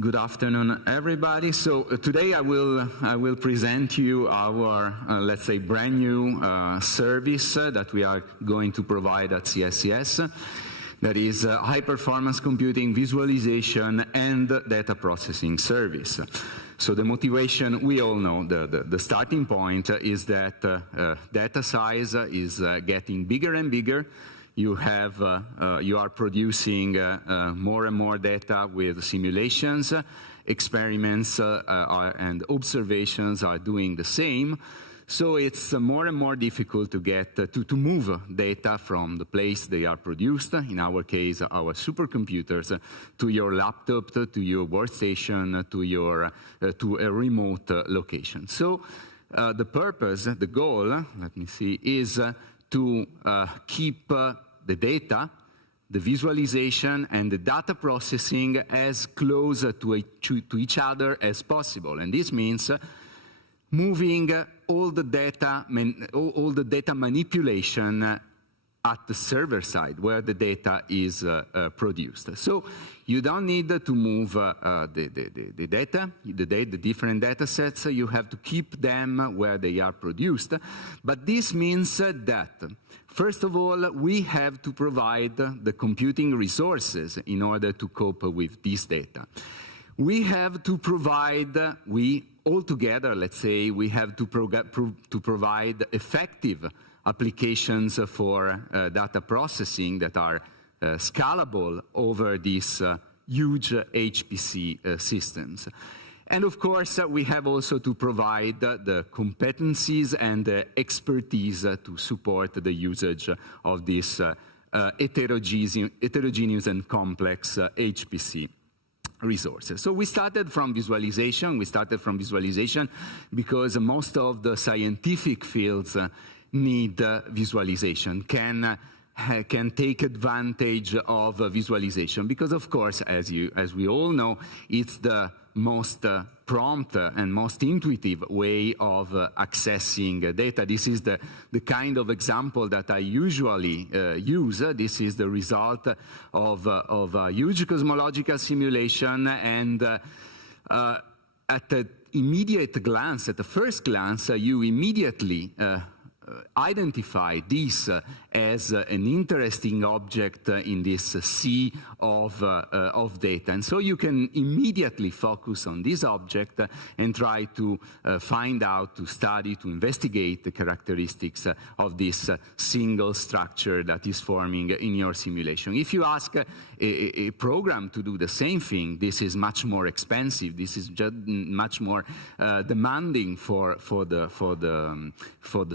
Good afternoon, everybody. So today I will present you our, let's say, brand new service that we are going to provide at CSCS. That is high-performance computing, visualization, and data processing service. So the motivation, we all know, the starting point is that data size is getting bigger and bigger. You are producing more and more data with simulations, experiments and observations are doing the same. So it's more and more difficult to get to move data from the place they are produced, in our case, our supercomputers, to your laptop, to your workstation, to a remote location. So the purpose, the goal, let me see, is to keep the data, the visualization, and the data processing as close to each other as possible. And this means moving all the data manipulation at the server side, where the data is produced. So you don't need to move the data, the different data sets. You have to keep them where they are produced. But this means that, first of all, we have to provide the computing resources in order to cope with this data. We have to provide, all together, let's say, we have to provide effective applications for data processing that are scalable over these huge HPC systems. And of course, we have also to provide the competencies and the expertise to support the usage of this heterogeneous and complex HPC resources. So we started from visualization. We started from visualization because most of the scientific fields need visualization, can take advantage of visualization, because of course, as we all know, it's the most prompt and most intuitive way of accessing data. This is the kind of example that I usually use. This is the result of a huge cosmological simulation, and at the immediate glance, at the first glance, you immediately identify this as an interesting object in this sea of data. And so you can immediately focus on this object and try to find out, to study, to investigate the characteristics of this single structure that is forming in your simulation. If you ask a program to do the same thing, this is much more expensive. This is just much more demanding for the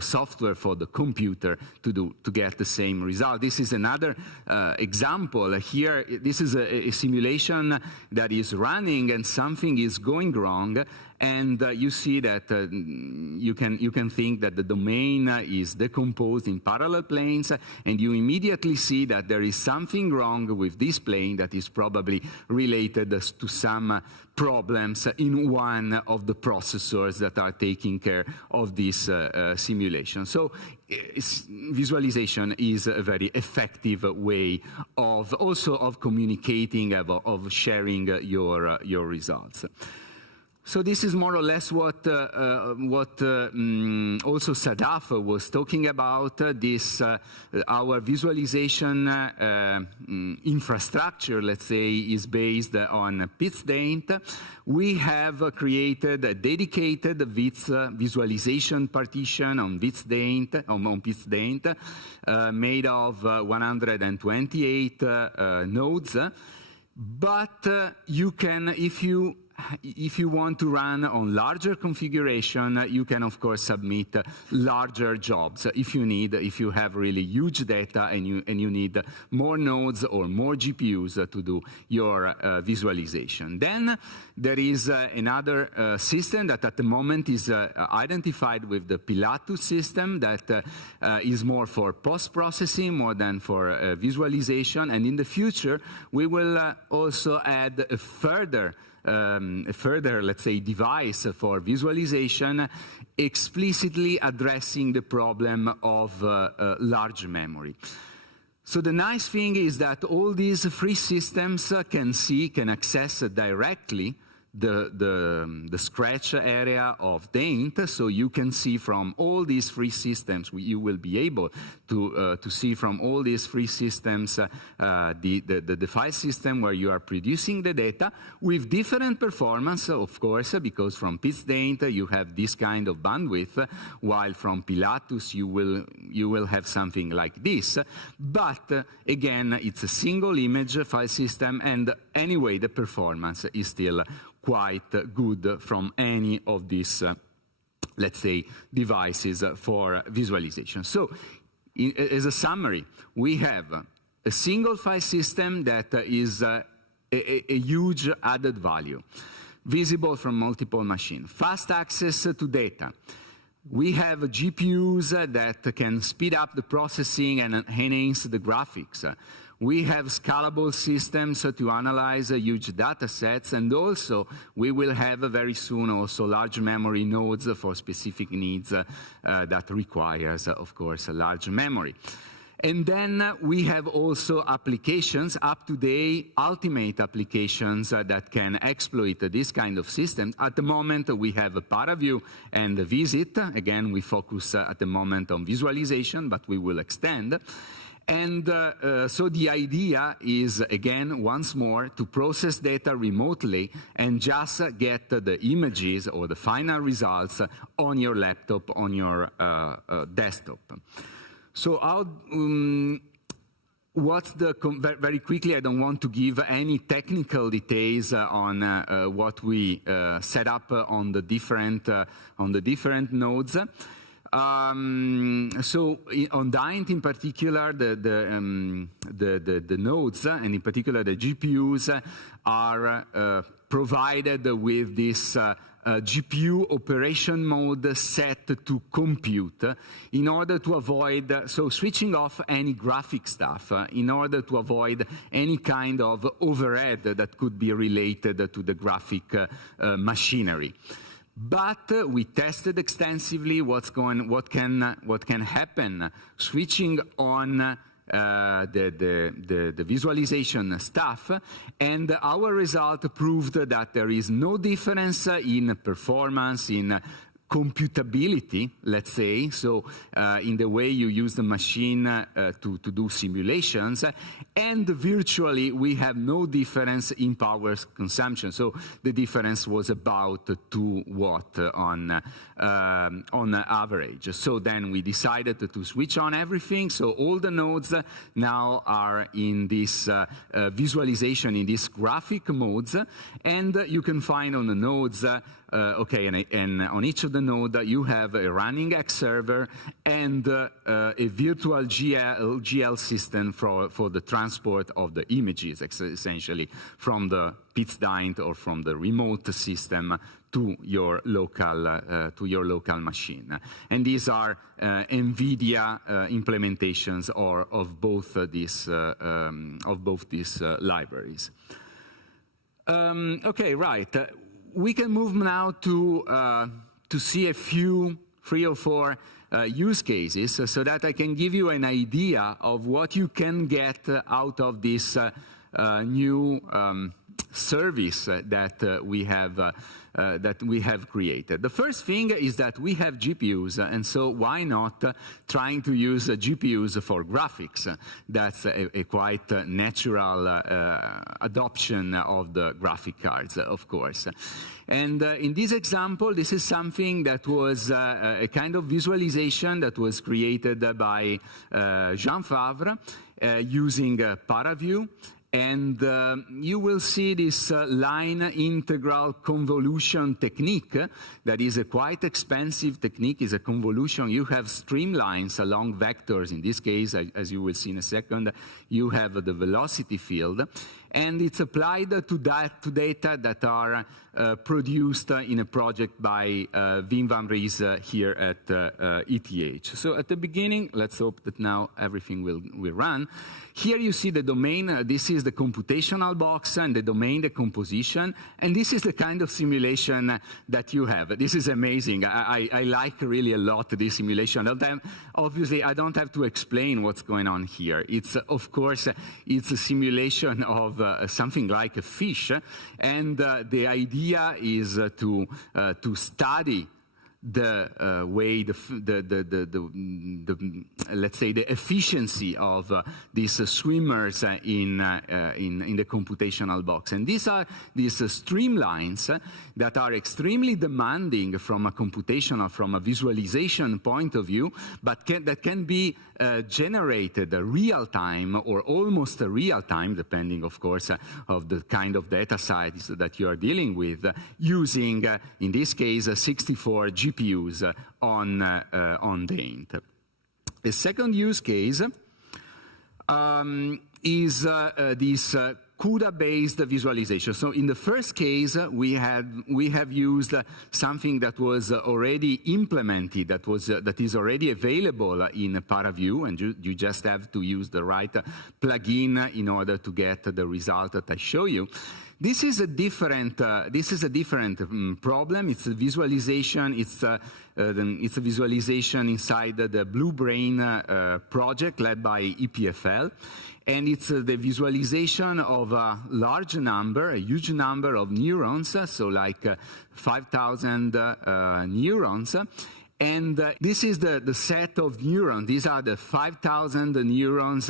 software, for the computer to get the same result. This is another example. Here, this is a simulation that is running and something is going wrong, and you see that you can think that the domain is decomposed in parallel planes, and you immediately see that there is something wrong with this plane that is probably related to some problems in one of the processors that are taking care of this simulation. So visualization is a very effective way of communicating, of sharing your results. So this is more or less what also Sadaf was talking about. Our visualization infrastructure, let's say, is based on PITSDaint. We have created a dedicated visualization partition on PITSDaint, made of 128 nodes. But you can, if you want to run on larger configuration, you can of course submit larger jobs if you have really huge data and you need more nodes or more GPUs to do your visualization. Then there is another system that at the moment is identified with the Pilatus system that is more for post-processing more than for visualization, and in the future we will also add a further, let's say, device for visualization, explicitly addressing the problem of large memory. So the nice thing is that all these free systems can access directly the scratch area of the int, so you can see from all these free systems, you will be able to see from all these free systems the file system where you are producing the data with different performance, of course, because from PITSDaint you have this kind of bandwidth, while from Pilatus you will have something like this. But again, it's a single image file system, and anyway, the performance is still quite good from any of these, let's say, devices for visualization. So, as a summary, we have a single file system that is a huge added value, visible from multiple machines, fast access to data. We have GPUs that can speed up the processing and enhance the graphics. We have scalable systems to analyze huge data sets, and also we will have very soon also large memory nodes for specific needs that requires, of course, a large memory. And then we have also applications, up-to-date, ultimate applications that can exploit this kind of systems. At the moment, we have a ParaView and a Visit. Again, we focus at the moment on visualization, but we will extend. And so the idea is, again, once more, to process data remotely and just get the images or the final results on your laptop, on your desktop. So what's the, very quickly, I don't want to give any technical details on what we set up on the different nodes. So on Dint in particular, the nodes, and in particular the GPUs, are provided with this GPU operation mode set to compute in order to avoid, so switching off any graphic stuff in order to avoid any kind of overhead that could be related to the graphic machinery. But we tested extensively what can happen switching on the visualization stuff, and our result proved that there is no difference in performance, in computability, let's say, so in the way you use the machine to do simulations, and virtually we have no difference in power consumption. So the difference was about 2 watts on average. So then we decided to switch on everything. So all the nodes now are in this visualization, in these graphic modes, and you can find on the nodes okay, and on each of the nodes you have a running X server and a virtual GL system for the transport of the images, essentially from the PITSDaint or from the remote system to your local machine. And these are NVIDIA implementations of both these libraries. Okay, right. We can move now to see a few, 3 or 4 use cases so that I can give you an idea of what you can get out of this new service that we have created. The first thing is that we have GPUs, and so why not trying to use GPUs for graphics? That's a quite natural adoption of the graphic cards, of course. And in this example, this is something that was a kind of visualization that was created by Jean Favre using ParaView. And you will see this line integral convolution technique that is a quite expensive technique. It's a convolution. You have streamlines along vectors. In this case, as you will see in a second, you have the velocity field. And it's applied to data that are produced in a project by Wim van Ries here at ETH. So at the beginning, let's hope that now everything will run. Here you see the domain. This is the computational box and the domain decomposition. And this is the kind of simulation that you have. This is amazing. I like really a lot this simulation. Obviously, I don't have to explain what's going on here. It's, of course, it's a simulation of something like a fish. And the idea is to study the way let's say the efficiency of these swimmers in the computational box, and these are these streamlines that are extremely demanding from a computational, from a visualization point of view, but that can be generated real time or almost real time, depending, of course, of the kind of data sets that you are dealing with, using, in this case, 64 GPUs on the int. A second use case is this CUDA-based visualization. So in the first case, we have used something that was already implemented, that is already available in ParaView, and you just have to use the right plugin in order to get the result that I show you. This is a different problem. It's a visualization. It's a visualization inside the Blue Brain project led by EPFL. And it's the visualization of a large number, a huge number of neurons, so like 5,000 neurons. And this is the set of neurons. These are the 5,000 neurons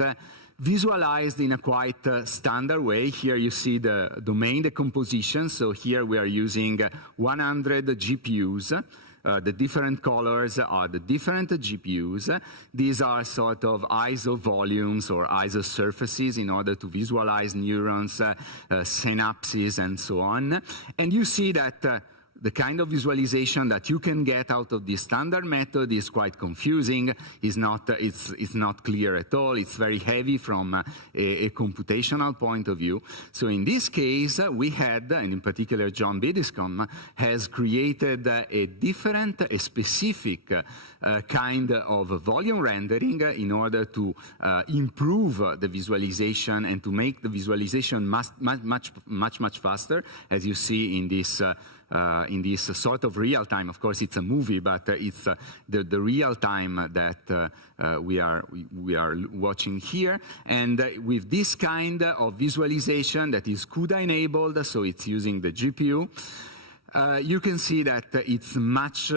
visualized in a quite standard way. Here you see the domain decomposition. So here we are using 100 GPUs. The different colors are the different GPUs. These are sort of ISO volumes or ISO surfaces in order to visualize neurons, synapses, and so on. And you see that the kind of visualization that you can get out of this standard method is quite confusing. It's not clear at all. It's very heavy from a computational point of view. So in this case, we had, and in particular John Biddiscombe, has created a specific kind of volume rendering in order to improve the visualization and to make the visualization much faster, as you see in this sort of real time. Of course, it's a movie, but it's the real time that we are watching here. And with this kind of visualization that is CUDA enabled, so it's using the GPU, you can see that it's much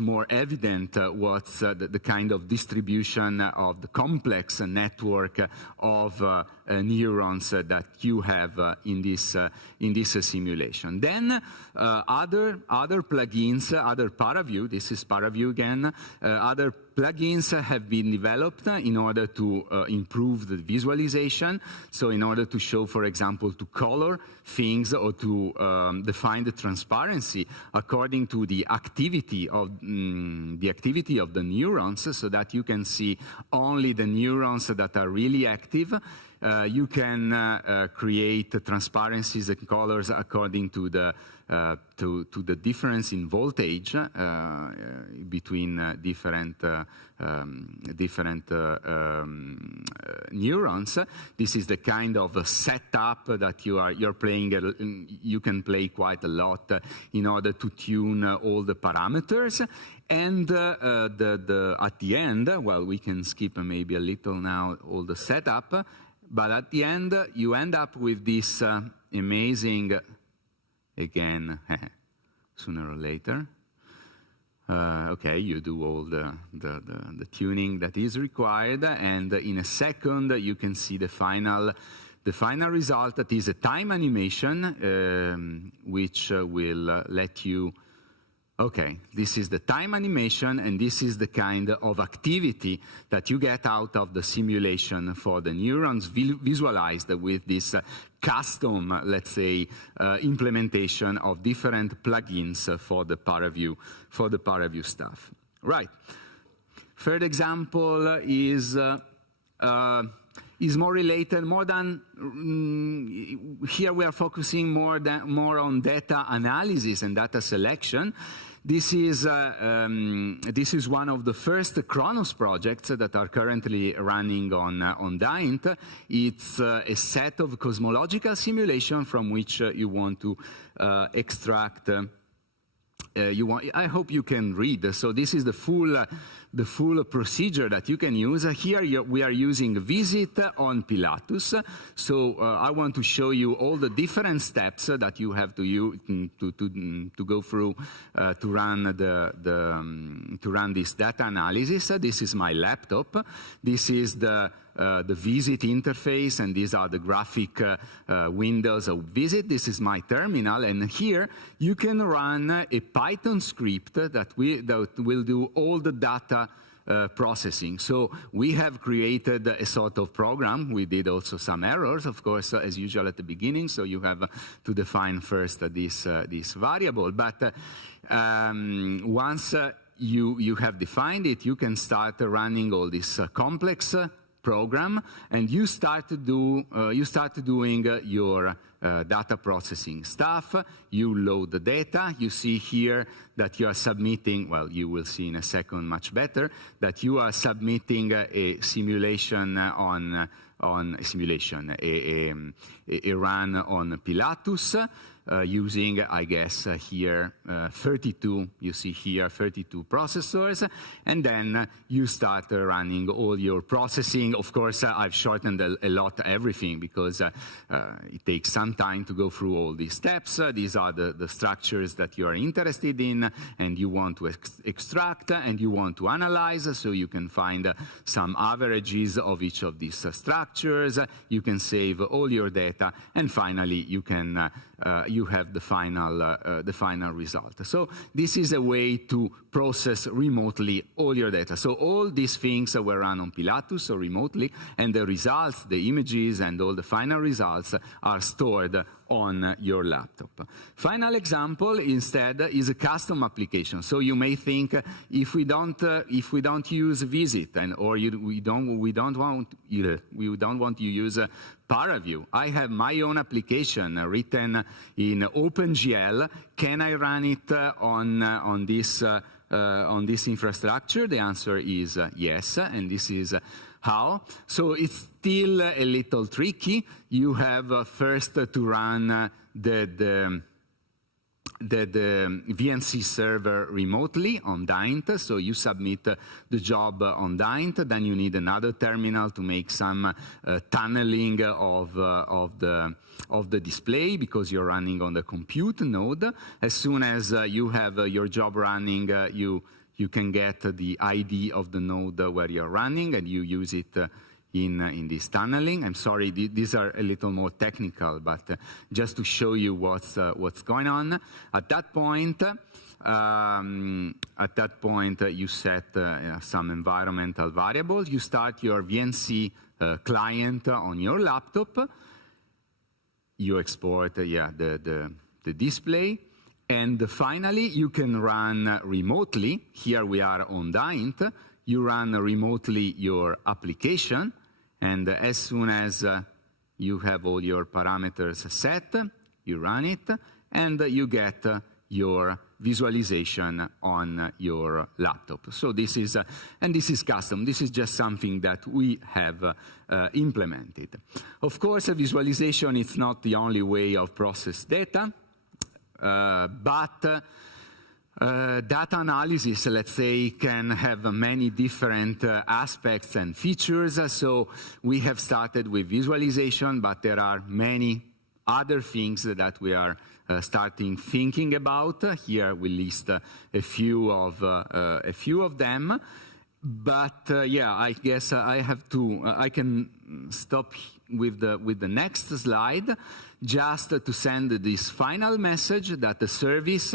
more evident what's the kind of distribution of the complex network of neurons that you have in this simulation. Then other plugins, other ParaView, this is ParaView again, other plugins have been developed in order to improve the visualization. So in order to show, for example, to color things or to define the transparency according to the activity of the neurons, so that you can see only the neurons that are really active. You can create transparencies and colors according to the difference in voltage between different neurons. This is the kind of setup that you're playing. You can play quite a lot in order to tune all the parameters. And at the end, well, we can skip maybe a little now all the setup. But at the end, you end up with this amazing, again, sooner or later. Okay, you do all the tuning that is required, and in a second you can see the final result. That is a time animation, which will let you. Okay, this is the time animation, and this is the kind of activity that you get out of the simulation for the neurons visualized with this custom, let's say, implementation of different plugins for the ParaView stuff. Right. Third example is is more related, here we are focusing more on data analysis and data selection. This is one of the first Kronos projects that are currently running on Dint. It's a set of cosmological simulation from which you want to extract. I hope you can read. So this is the full procedure that you can use. Here we are using Visit on Pilatus. So I want to show you all the different steps that you have to go through to run this data analysis. This is my laptop. This is the Visit interface, and these are the graphic windows of Visit. This is my terminal, and here you can run a Python script that will do all the data processing. So we have created a sort of program. We did also some errors, of course, as usual at the beginning, so you have to define first this variable. But once you have defined it, you can start running all this complex program, and you start doing your data processing stuff. You load the data. You see here that you are submitting, well, you will see in a second much better, that you are submitting a simulation a run on Pilatus, using, I guess, here 32, you see here 32 processors, and then you start running all your processing. Of course, I've shortened a lot everything because it takes some time to go through all these steps. These are the structures that you are interested in and you want to extract and you want to analyze, so you can find some averages of each of these structures. You can save all your data, and finally you can you have the final result. So this is a way to process remotely all your data. So all these things were run on Pilatus, so remotely, and the results, the images and all the final results are stored on your laptop. Final example instead is a custom application. So you may think, if we don't use Visit or we don't want to use ParaView, I have my own application written in OpenGL. Can I run it on this infrastructure? The answer is yes, and this is how. So it's still a little tricky. You have first to run the VNC server remotely on Dint. So you submit the job on Dint, then you need another terminal to make some tunneling of the display because you're running on the compute node. As soon as you have your job running, you can get the ID of the node where you're running, and you use it in this tunneling. I'm sorry, these are a little more technical, but just to show you what's going on. At that point, you set some environmental variables. You start your VNC client on your laptop. You export the display. And finally, you can run remotely. Here we are on Dint. You run remotely your application, and as soon as you have all your parameters set, you run it, and you get your visualization on your laptop. So this is custom. This is just something that we have implemented. Of course, a visualization is not the only way of process data. But data analysis, let's say, can have many different aspects and features. So we have started with visualization, but there are many other things that we are starting thinking about. Here we list a few of them. But yeah, I guess I can stop with the next slide, just to send this final message that the service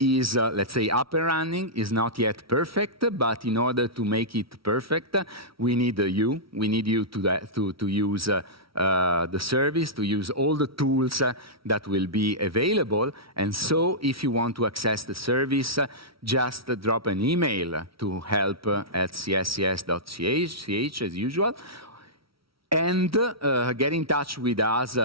is, let's say, up and running, is not yet perfect, but in order to make it perfect, we need you. We need you to use the service, to use all the tools that will be available. And so if you want to access the service, just drop an email to help@cscs.ch as usual. And get in touch with us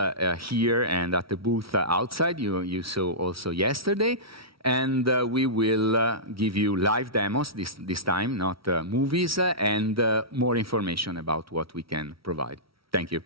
here and at the booth outside, you saw also yesterday. And we will give you live demos this time, not movies, and more information about what we can provide. Thank you.